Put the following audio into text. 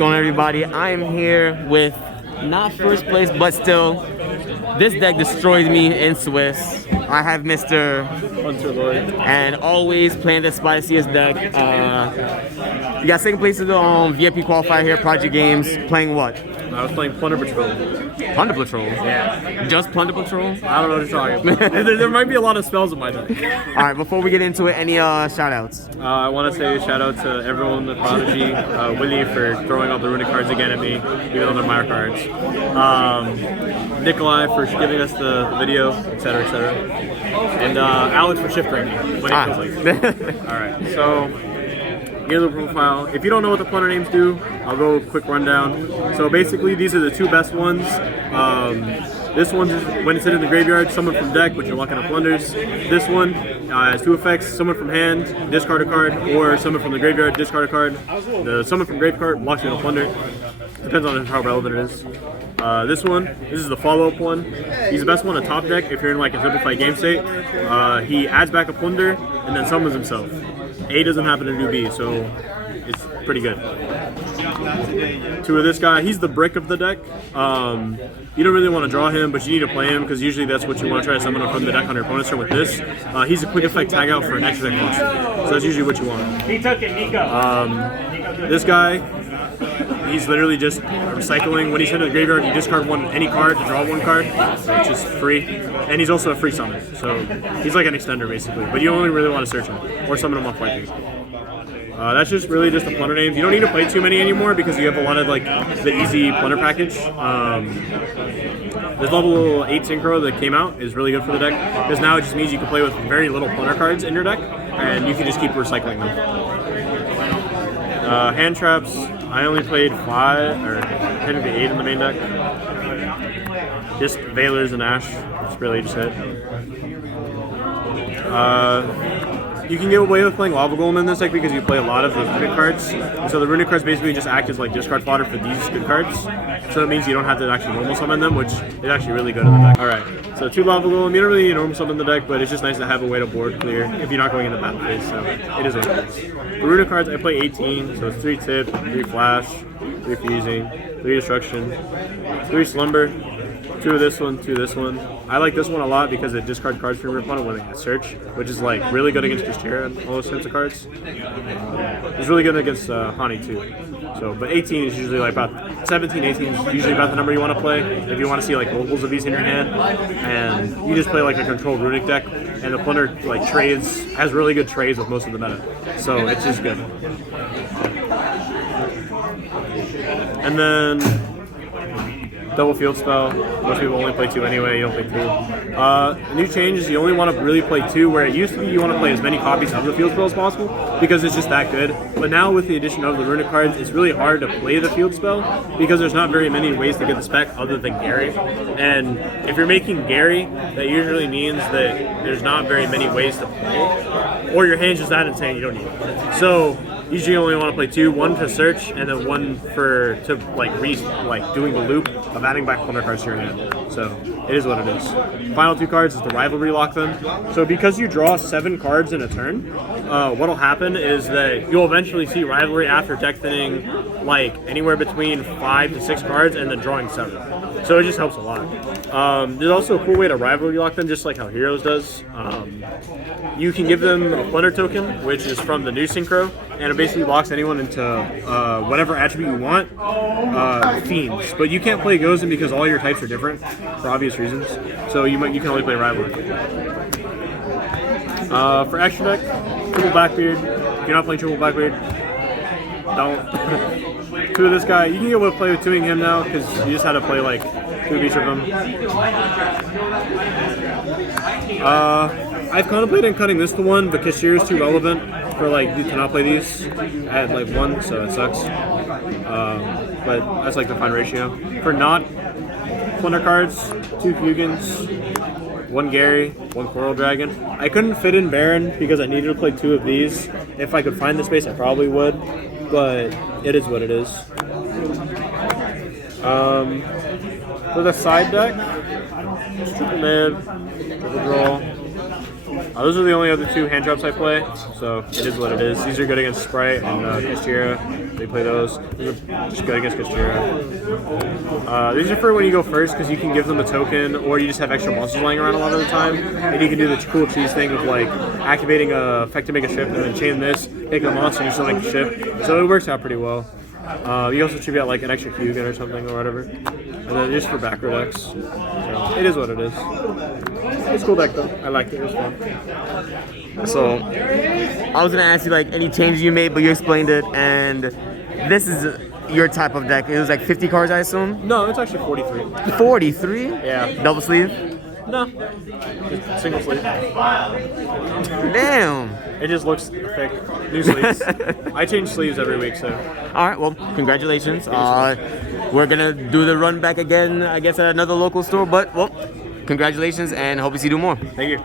going on, everybody? I am here with not first place, but still, this deck destroyed me in Swiss. I have Mr. Hunter Lloyd. And always playing the spiciest deck. You got second place in the VIP Qualifier here, Project Games. Playing what? I was playing Plunder Patrol. Plunder Patrol? Yeah. Just Plunder Patrol? I don't know what you're talking about. there might be a lot of spells in my deck. Alright, before we get into it, any shout-outs? I want to say a shout out to everyone in the Prodigy, Willie for throwing all the Runick cards again at me, even though they're my cards. Nikolai for giving us the video, etc., etc. And Alex for shift ranking when it feels like. Alright, so here's the profile. If you don't know what the Plunder names do, I'll go a quick rundown. So basically, these are the two best ones. This one, when it's in the graveyard, summon from deck, but you're locking up Plunders. This one has two effects: summon from hand, discard a card, or summon from the graveyard, discard a card. The summon from grave card locks you in a Plunder. Depends on how relevant it is. This is the follow-up one. He's the best one to top deck if you're in like a simplified game state. He adds back a Plunder and then summons himself. A doesn't happen to do B, so it's pretty good. Two of this guy, he's the brick of the deck. You don't really want to draw him, but you need to play him because usually that's what you want to try to summon from the deck on your opponent's turn with this. He's a quick effect tag out for an extra deck monster, so that's usually what you want. He took it, Nico. This guy, he's literally just recycling. When he's in the graveyard, you discard any card to draw one card, which is free. And he's also a free summon, so he's like an extender basically. But you only really want to search him or summon him off white. That's just really just the Plunder names. You don't need to play too many anymore because you have a lot of like the easy Plunder package. This level 8 Synchro that came out is really good for the deck because now it just means you can play with very little Plunder cards in your deck and you can just keep recycling them. Hand traps, I only played 5 or technically 8 in the main deck. Just Veilers and Ash, it's really just it. You can get away with playing Lava Golem in this deck because you play a lot of the Runick cards. And so the Runick cards basically just act as like discard fodder for these good cards. So it means you don't have to actually normal summon them, which is actually really good in the deck. Alright, so 2 Lava Golem. You don't really need normal summon in the deck, but it's just nice to have a way to board clear if you're not going into battle phase. So it is what it is. The Runick cards, I play 18, so it's 3 Tip, 3 Flash, 3 Fusing, 3 Destruction, 3 Slumber, 2 of this one, 2 of this one. I like this one a lot because it discards cards from your opponent when they search, which is like really good against Christera and all those types of cards. It's really good against Hani too. So, but 18 is usually like about 17, 18 is usually about the number you want to play if you want to see like multiples of these in your hand. And you just play like a controlled Runick deck, and the Plunder like has really good trades with most of the meta. So it's just good. And then double field spell. Most people only play 2 anyway, you don't play 2. The new change is you only want to really play 2, where it used to be you want to play as many copies of the field spell as possible because it's just that good. But now with the addition of the Runick cards, it's really hard to play the field spell because there's not very many ways to get the spec other than Gary. And if you're making Gary, that usually means that there's not very many ways to play, or your hand's just that insane you don't need it. So usually you only want to play 2, 1 to search, and then 1 to doing the loop of adding back Plunder cards to your hand. So it is what it is. Final 2 cards is the Rivalry lock them. So because you draw 7 cards in a turn, what'll happen is that you'll eventually see Rivalry after deck thinning like anywhere between 5 to 6 cards and then drawing 7. So it just helps a lot. There's also a cool way to Rivalry lock them, just like how Heroes does. You can give them a Plunder token, which is from the new Synchro, and it basically locks anyone into whatever attribute you want, Fiends. But you can't play Gozen because all your types are different, for obvious reasons. So you can only play Rivalry. For extra deck, Triple Blackbeard. If you're not playing Triple Blackbeard, don't. 2 of this guy. You can get able to play with 2ing him now because you just had to play like 2 of each of them. I've contemplated cutting this to 1, but Cashier is too relevant for like you cannot play these at like 1, so it sucks. But that's like the fine ratio. For not Plunder cards, 2 Fugans, 1 Gary, 1 Coral Dragon. I couldn't fit in Baron because I needed to play 2 of these. If I could find the space, I probably would, but it is what it is. For the side deck, Triple Mid, Triple Draw. Those are the only other 2 hand drops I play, so it is what it is. These are good against Sprite and Kastira. They play those. These are just good against Kastira. These are for when you go first because you can give them a token, or you just have extra monsters lying around a lot of the time, and you can do the cool cheese thing of like activating a effect to make a ship and then chain this, make a monster, and you still make a ship. So it works out pretty well. You also should get like an extra Hugan or something or whatever. And then just for backer decks. So it is what it is. It's a cool deck though. I liked it. It was fun. So, I was gonna ask you like any changes you made, but you explained it, and this is your type of deck. It was like 50 cards, I assume? No, it's actually 43. 43? Yeah. Double sleeve? No. Just single sleeve. Damn. It just looks thick. New sleeves. I change sleeves every week, so. Alright, well, congratulations. We're gonna do the run back again, I guess, at another local store, but, well, congratulations, and hope to see you do more. Thank you.